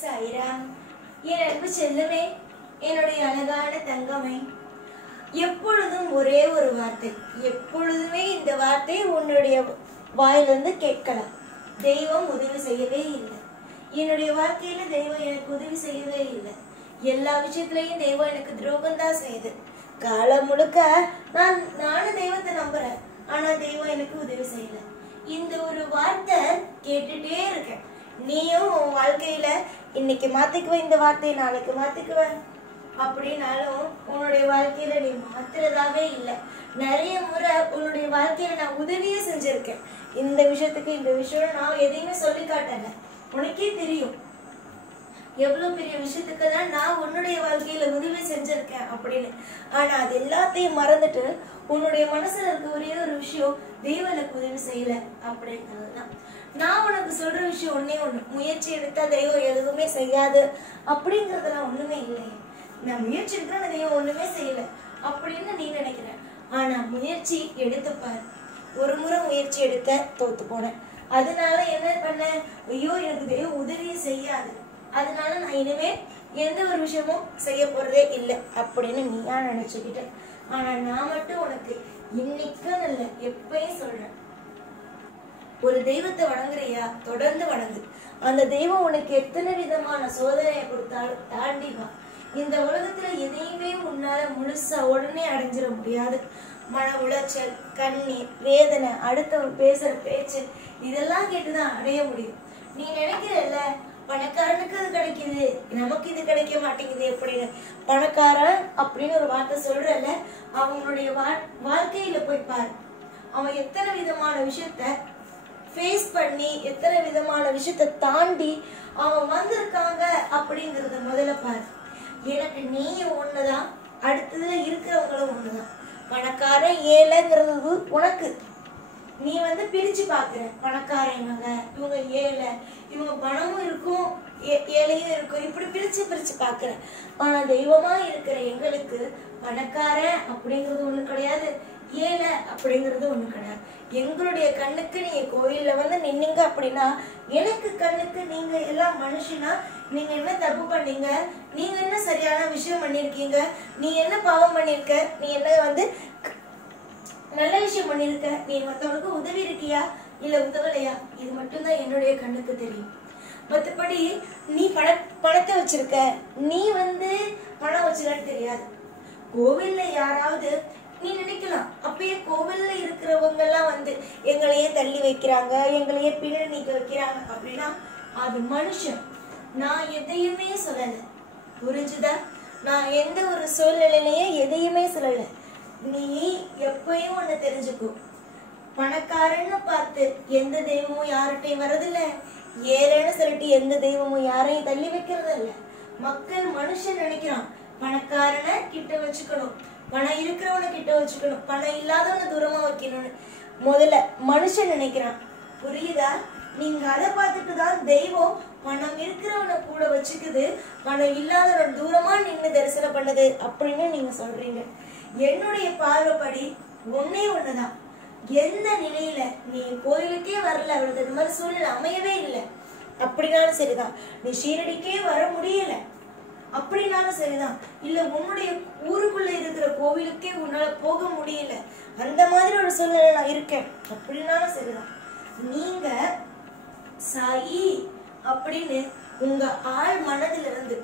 சாய்ராம். என் அன்பு செல்லுமே, என்னுடைய அழகான தங்கமே, எப்பொழுதும் ஒரே ஒரு வார்த்தை, எப்பொழுதுமே இந்த வார்த்தை உன்னுடைய வாயிலிருந்து கேட்கலாம். தெய்வம் உதவி செய்யவே இல்லை. என்னுடைய வாழ்க்கையில தெய்வம் எனக்கு உதவி செய்யவே இல்லை. எல்லா விஷயத்திலையும் தெய்வம் எனக்கு துரோகம் தான் செய்யுது. காலம் முழுக்க நானும் தெய்வத்தை நம்புறேன், ஆனா தெய்வம் எனக்கு உதவி செய்யல. இந்த ஒரு வார்த்தை கேட்டுட்டே இருக்கேன். நீயும் உன் வாழ்க்கையில இன்னைக்கு மாத்திக்குவ இந்த வார்த்தையை, நாளைக்கு மாத்திக்குவ அப்படின்னாலும் உன்னுடைய வாழ்க்கையில நீ மாத்துறதாவே இல்லை. நிறைய முறை உன்னுடைய வாழ்க்கையில நான் உதவியே செஞ்சிருக்கேன். இந்த விஷயத்துக்கு இந்த விஷயம் நான் எதையுமே சொல்லி காட்டல. உனக்கே தெரியும் எவ்வளவு பெரிய விஷயத்துக்கு தான் நான் உன்னுடைய வாழ்க்கையில உதவி செஞ்சிருக்கேன் அப்படின்னு. ஆனா அது எல்லாத்தையும் மறந்துட்டு உன்னுடைய மனசுல இருக்க ஒரே ஒரு விஷயம், தெய்வம் எனக்கு உதவி செய்யல அப்படிங்கிறதுதான். நான் உனக்கு சொல்ற விஷயம் ஒன்னே ஒண்ணு, முயற்சி எடுத்தா தெய்வம் எதுவுமே செய்யாது அப்படிங்கறதுலாம் ஒண்ணுமே இல்லையே. நான் முயற்சி எடுக்கிறேன், தெய்வம் ஒண்ணுமே செய்யல அப்படின்னு நீ நினைக்கிற. ஆனா முயற்சி எடுத்து பாரு. ஒரு முறை முயற்சி எடுக்க தோத்து போனேன், அதனால என்ன பண்ண, ஐயோ எனக்கு தெய்வம் உதவியே செய்யாது, அதனால நான் இனிமே எந்த ஒரு விஷயமும் செய்ய போறதே இல்லை அப்படின்னு நீயா நினைச்சுக்கிட்ட. ஆனா நான் மட்டும் உனக்கு இன்னைக்கும் இல்ல எப்பயும் சொல்றேன், ஒரு தெய்வத்தை வணங்குறியா, தொடர்ந்து வணங்கு. அந்த தெய்வம் உனக்கு எத்தனை விதமான சோதனையை கொடுத்தாலும் தாண்டி வா. இந்த உலகத்துல எதையுமே உன்னால முழுசா உடனே அடைஞ்சிட முடியாது. மன உளைச்சல், கண்ணீர், வேதனை, அடுத்தவங்க பேசுற பேச்சு, இதெல்லாம் கேட்டுதான் அடைய முடியும். நீ நினைக்கிறல்ல பணக்காரனுக்கு அது கிடைக்குது, நமக்கு இது கிடைக்க மாட்டேங்குது அப்படின்னு. பணக்காரன் அப்படின்னு ஒரு வார்த்தை சொல்றல, அவங்களுடைய வாழ்க்கையில போய் பாரு. அவன் எத்தனை விதமான விஷயத்த ஃபேஸ் பண்ணி, எத்தனை விதமான விஷயத்த தாண்டி அவன் வந்திருக்காங்க அப்படிங்கறத முதல்ல பாரு. எனக்கு நீ ஒண்ணுதான், அடுத்ததுல இருக்கிறவங்களும் ஒண்ணுதான். பணக்காரன் ஏழைங்கிறது உனக்கு நீ பிரிச்சு பாக்குற. பணக்காரன் இவங்க ஏழை, இவங்க பணமும் இருக்கும் ஏழையும் இருக்கும், இப்படி பிரிச்சு பாக்குற. ஆனா தெய்வமா இருக்கிற எங்களுக்கு பணக்காரன் அப்படிங்கறது ஒண்ணு கிடையாது, ஏழை அப்படிங்கறது ஒண்ணு கிடையாது. எங்களுடைய கண்ணுக்கு நீங்க கோயில்ல நின்னீங்க அப்படின்னா, எனக்கு கண்ணுக்கு நீங்க எல்லாம் மனுஷனா, நீங்க என்ன தப்பு பண்ணீங்க, நீங்க என்ன சரியான விஷயம் பண்ணிருக்கீங்க, நீ என்ன பாவம் பண்ணிருக்க, நீ என்ன நல்ல விஷயம் பண்ணிருக்க, நீ மத்தவனுக்கு உதவி இருக்கியா இல்ல உதவலையா, இது மட்டும்தான் என்னுடைய கண்ணுக்கு தெரியும். மத்தபடி நீ பணத்தை வச்சிருக்க, நீ பணம் வச்சிருக்கன்னு தெரியாது. கோவில்ல யாராவது நீ நினைக்கலாம், அப்பயே கோவில்ல இருக்கிறவங்க எல்லாம் எங்களையே தள்ளி வைக்கிறாங்க, எங்களையே பின்னாடி நீக்க வைக்கிறாங்க அப்படின்னா அது மனுஷன். நான் எதையுமே சொல்லல, புரிஞ்சுதா? நான் எந்த ஒரு சூழ்நிலையிலேயே எதையுமே சொல்லல. நீ எப்பயும் ஒண்ணு தெரிஞ்சுக்கோ, பணக்காரன்னு பார்த்து எந்த தெய்வமும் யார்கிட்டையும் வரதில்ல, ஏழைன்னு சொல்லிட்டு எந்த தெய்வமும் யாரையும் தள்ளி வைக்கிறது இல்ல. மக்கள் மனுஷன் நினைக்கிறான் பணக்காரனை கிட்ட வச்சுக்கணும், பணம் இருக்கிறவனை கிட்ட வச்சுக்கணும், பணம் இல்லாதவனை தூரமா வைக்கணும்னு முதல்ல மனுஷன் நினைக்கிறான். புரியுதா? நீங்க அதை பார்த்துட்டு தான் தெய்வம் பணம் இருக்கிறவனை கூட வச்சுக்குது, பணம் இல்லாதவனை தூரமா நின்று தரிசனம் பண்ணுது அப்படின்னு நீங்க சொல்றீங்க. என்னுடைய பார்வைப்படி ஒன்னே ஒண்ணுதான், எந்த நிலையில நீ கோயிலுக்கே வரல, அவளுக்கு இந்த மாதிரி சூழ்நிலை அமையவே இல்லை அப்படின்னாலும் சரிதான், நீ ஷீரடிக்கே வர முடியல அப்படின்னாலும் சரிதான், இல்ல உன்னுடைய ஊருக்குள்ள இருக்கிற கோவிலுக்கே உன்னால போக முடியல, அந்த மாதிரி ஒரு சூழ்நிலை நான் இருக்கேன் அப்படின்னாலும் சரிதான், நீங்க சாயி அப்படின்னு உங்க ஆள் மனதிலிருந்து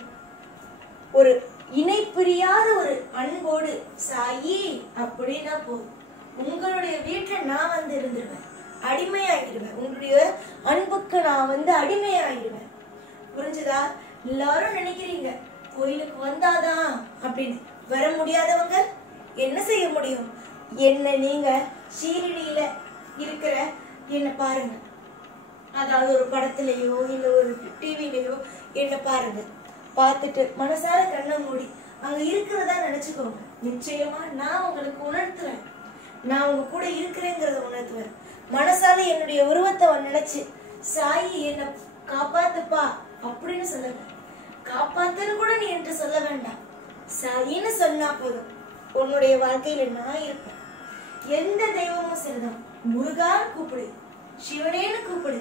ஒரு இணை பிரியாத ஒரு அன்போடு சாயி அப்படின்னா போதும், உங்களுடைய வீட்டுல நான் இருந்துருவேன், அடிமையாகிடுவேன், உங்களுடைய அன்புக்கு நான் அடிமையாகிடுவேன். புரிஞ்சுதா? எல்லாரும் நினைக்கிறீங்க கோயிலுக்கு வந்தாதான் அப்படின்னு, வர முடியாதவங்க என்ன செய்ய முடியும்? என்ன நீங்க ஷீரடியில இருக்கிற என்ன பாருங்க, அதாவது ஒரு படத்துலயோ இல்ல ஒரு டிவிலயோ என்ன பாருங்க, பார்த்துட்டு மனசார கண்ணை மூடி அங்க இருக்கிறதா நினைச்சுக்கோங்க. நிச்சயமா நான் உங்களுக்கு உணர்த்துவேன், நான் உங்க கூட இருக்கிறேங்கிறத உணர்த்துவேன். மனசால என்னுடைய உருவத்தை நினைச்சு சாயி என்ன காப்பாத்துப்பா அப்படின்னு சொல்லுங்க. காப்பாத்துன்னு கூட நீ என்று சொல்ல வேண்டாம், சாயின்னு சொன்னா போதும், உன்னுடைய வாழ்க்கையில நான் இருப்பேன். எந்த தெய்வமும் சரிதான், முருகான்னு கூப்பிடு, சிவனேன்னு கூப்பிடு,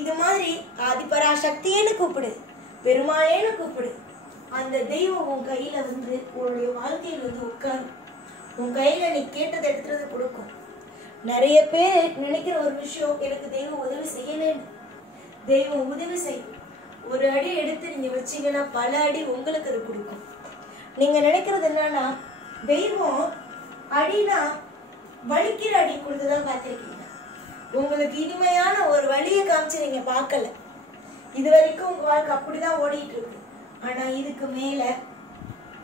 இது மாதிரி ஆதிபராசக்தியேன்னு கூப்பிடு, பெருமாளேன்னு கூப்பிடு. அந்த தெய்வம் உன் கையில வந்து உன்னுடைய வாழ்க்கையில் வந்து உட்காரு. உன் கையில நீ கேட்டதை எடுத்துறது கொடுக்கும். நிறைய பேர் நினைக்கிற ஒரு விஷயம், எனக்கு தெய்வம் உதவி செய்யலன்னு. தெய்வம் உதவி செய்யும். ஒரு அடி எடுத்து நீங்க வச்சீங்கன்னா பல அடி உங்களுக்கு அது கொடுக்கும். நீங்க நினைக்கிறது என்னன்னா, தெய்வம் அடினா வலிக்கிற அடி கொடுத்துதான் பார்த்திருக்கீங்க. உங்களுக்கு இனிமையான ஒரு வழியை காமிச்சு நீங்க பார்க்கல. இது வரைக்கும் உங்க வாழ்க்கை அப்படிதான் ஓடிட்டு இருக்கு. ஆனா இதுக்கு மேல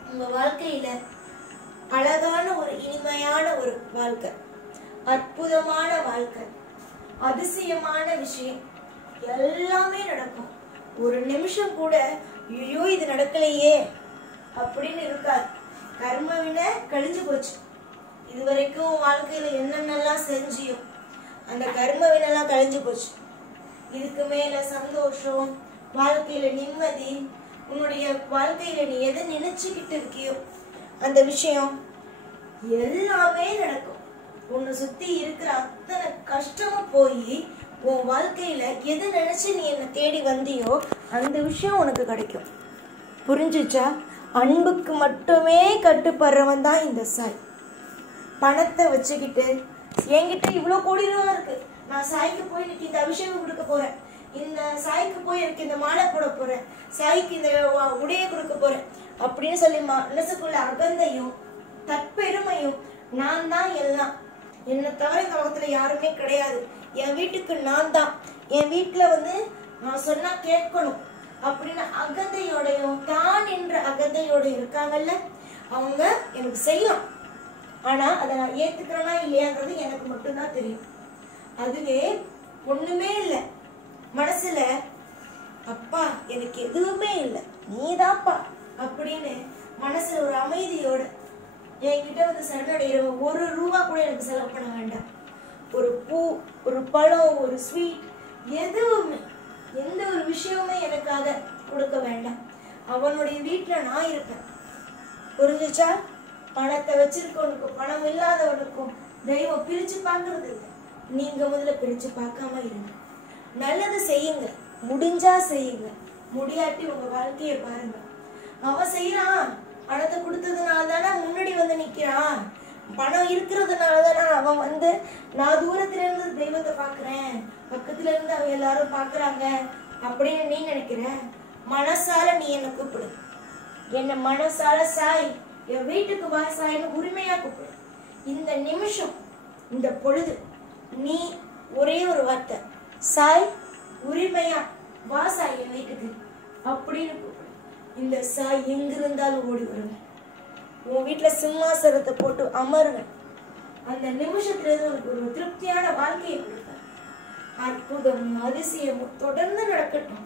உங்க வாழ்க்கையில அழகான ஒரு இனிமையான ஒரு வாழ்க்கை, அற்புதமான வாழ்க்கை, அதிசயமான விஷயம் எல்லாமே நடக்கும். ஒரு நிமிஷம் கூட ஐயோ இது நடக்கலையே அப்படின்னு இருக்காது. கர்ம வினை கழிஞ்சு போச்சு. இது வரைக்கும் வாழ்க்கையில என்னென்னலாம் செஞ்சியோ அந்த கர்ம வினைலாம் கழிஞ்சு போச்சு. இதுக்கு மேல சந்தோஷம், வாழ்க்கையில நிம்மதி, உன்னுடைய வாழ்க்கையில நீ எதை நினைச்சுக்கிட்டு இருக்கியோ அந்த விஷயம் எல்லாமே நடக்கும். உன்னை சுத்தி இருக்கிற அத்தனை கஷ்டமும் போய் உன் வாழ்க்கையில எது நினைச்சு நீ என்னை தேடி வந்தியோ அந்த விஷயம் உனக்கு கிடைக்கும். புரிஞ்சுச்சா? அன்புக்கு மட்டுமே கட்டுப்படுறவன் தான் இந்த சாய். பணத்தை வச்சுக்கிட்டு என்கிட்ட இவ்வளவு கோடி ரூபா இருக்கு, நான் சாய்க்கு போய் இன்னைக்கு இந்த அபிஷேகம் கொடுக்க போறேன், இந்த சாய்க்கு போய் எனக்கு இந்த மாலை போட போறேன், சாய்க்கு இந்த உடைய கொடுக்க போறேன் அப்படின்னு சொல்லி மனசுக்குள்ள அகந்தையும் தற்பெருமையும், நான் தான் எல்லாம், என்னை தவிர இந்த உலகத்துல யாருமே கிடையாது, என் வீட்டுக்கு நான் தான், என் வீட்டுல வந்து நான் சொன்னா கேட்கணும் அப்படின்னு அகந்தையோடையும் தான் என்ற அகந்தையோட இருக்காங்கல்ல, அவங்க எனக்கு செய்யலாம், ஆனா அதை நான் ஏத்துக்கிறேனா இல்லையாங்கிறது எனக்கு மட்டும்தான் தெரியும். அதுவே ஒண்ணுமே இல்லை மனசுல, அப்பா எனக்கு எதுவுமே இல்லை நீதாப்பா அப்படின்னு மனசுல ஒரு அமைதியோட என்கிட்ட வந்து சரணடைகிற ஒரு ரூபா கூட எனக்கு செலவு பண்ண வேண்டாம். ஒரு பூ, ஒரு பழம், ஒரு ஸ்வீட், எதுவுமே எந்த ஒரு விஷயமுமே எனக்காக கொடுக்க வேண்டாம். அவனுடைய வீட்டுல நான் இருப்பேன். புரிஞ்சுச்சா? பணத்தை வச்சிருக்கவனுக்கும் பணம் இல்லாதவனுக்கும் தெய்வம் பிரிச்சு பார்க்கறது இல்லை. நீங்க முதல்ல பிரிச்சு பார்க்காம இருங்க. நல்லது செய்யுங்க, முடிஞ்சா செய்யுங்க, முடியாட்டி உங்க வாழ்க்கைய பாருங்க. அவன் செய்யறான், பணத்தை கொடுத்ததுனால தானே முன்னாடி வந்து நிக்கிறான், பணம் இருக்கிறதுனால தானே அவன் வந்து நான் தூரத்துல இருந்து தெய்வத்தை பாக்குறேன், பக்கத்துல இருந்து அவன் எல்லாரும் பாக்குறாங்க அப்படின்னு நீ நினைக்கிற. மனசால நீ என்ன கூப்பிடு, என்ன மனசால சாய், என் வீட்டுக்கு வா சாய்னு உரிமையா கூப்பிடு. இந்த நிமிஷம், இந்த பொழுது நீ ஒரே ஒரு வார்த்தை, சாய் உரிமையா வா சாய் என் வீட்டுக்கு அப்படின்னு கூப்பிடு. இந்த சாய் எங்கிருந்தாலும் ஓடி வருவேன். உன் வீட்டுல சிம்மாசனத்தை போட்டு அமருவேன். அந்த நிமிஷத்துல இருந்து உனக்கு ஒரு திருப்தியான வாழ்க்கையை கொடுப்பேன். அற்புதமும் அதிசயமும் தொடர்ந்து நடக்கட்டும்.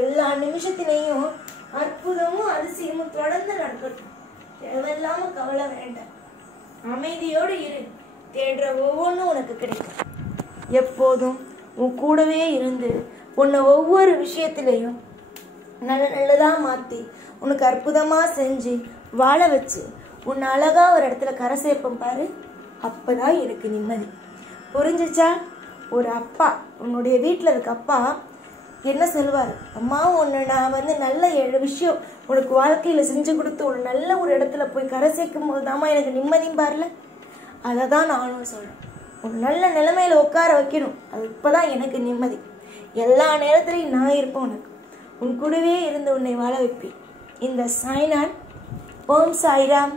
எல்லா நிமிஷத்திலையும் அற்புதமும் அதிசயமும் தொடர்ந்து நடக்கட்டும். தேவையில்லாம கவலை வேண்டாம். அமைதியோடு இரு. தேடுற ஒவ்வொன்றும் உனக்கு கிடைக்கும். எப்போதும் உன் கூடவே இருந்து உன்னை ஒவ்வொரு விஷயத்திலையும் நல்லதா மாற்றி உனக்கு அற்புதமாக செஞ்சு வாழ வச்சு உன்னை அழகா ஒரு இடத்துல கரை சேர்ப்பேன் பாரு. அப்பதான் எனக்கு நிம்மதி. புரிஞ்சிச்சா? ஒரு அப்பா, உன்னுடைய வீட்டில் இருக்க அப்பா என்ன சொல்லுவார், அம்மா உன்னை நான் வந்து நல்ல 7 விஷயம் உனக்கு வாழ்க்கையில் செஞ்சு கொடுத்து ஒரு நல்ல ஒரு இடத்துல போய் கரை சேர்க்கும் போது தாம்மா எனக்கு நிம்மதியும் பாருல. அதை தான் நானும் சொல்கிறேன். ஒரு நல்ல நிலைமையில உட்கார வைக்கணும், அது இப்போதான் எனக்கு நிம்மதி. எல்லா நேரத்துலையும் நான் இருப்பேன் உனக்கு, உன் கூடவே இருந்து உன்னை வாழ வைப்பேன். இந்த சாய்நாள். ஓம் சாய்ராம்.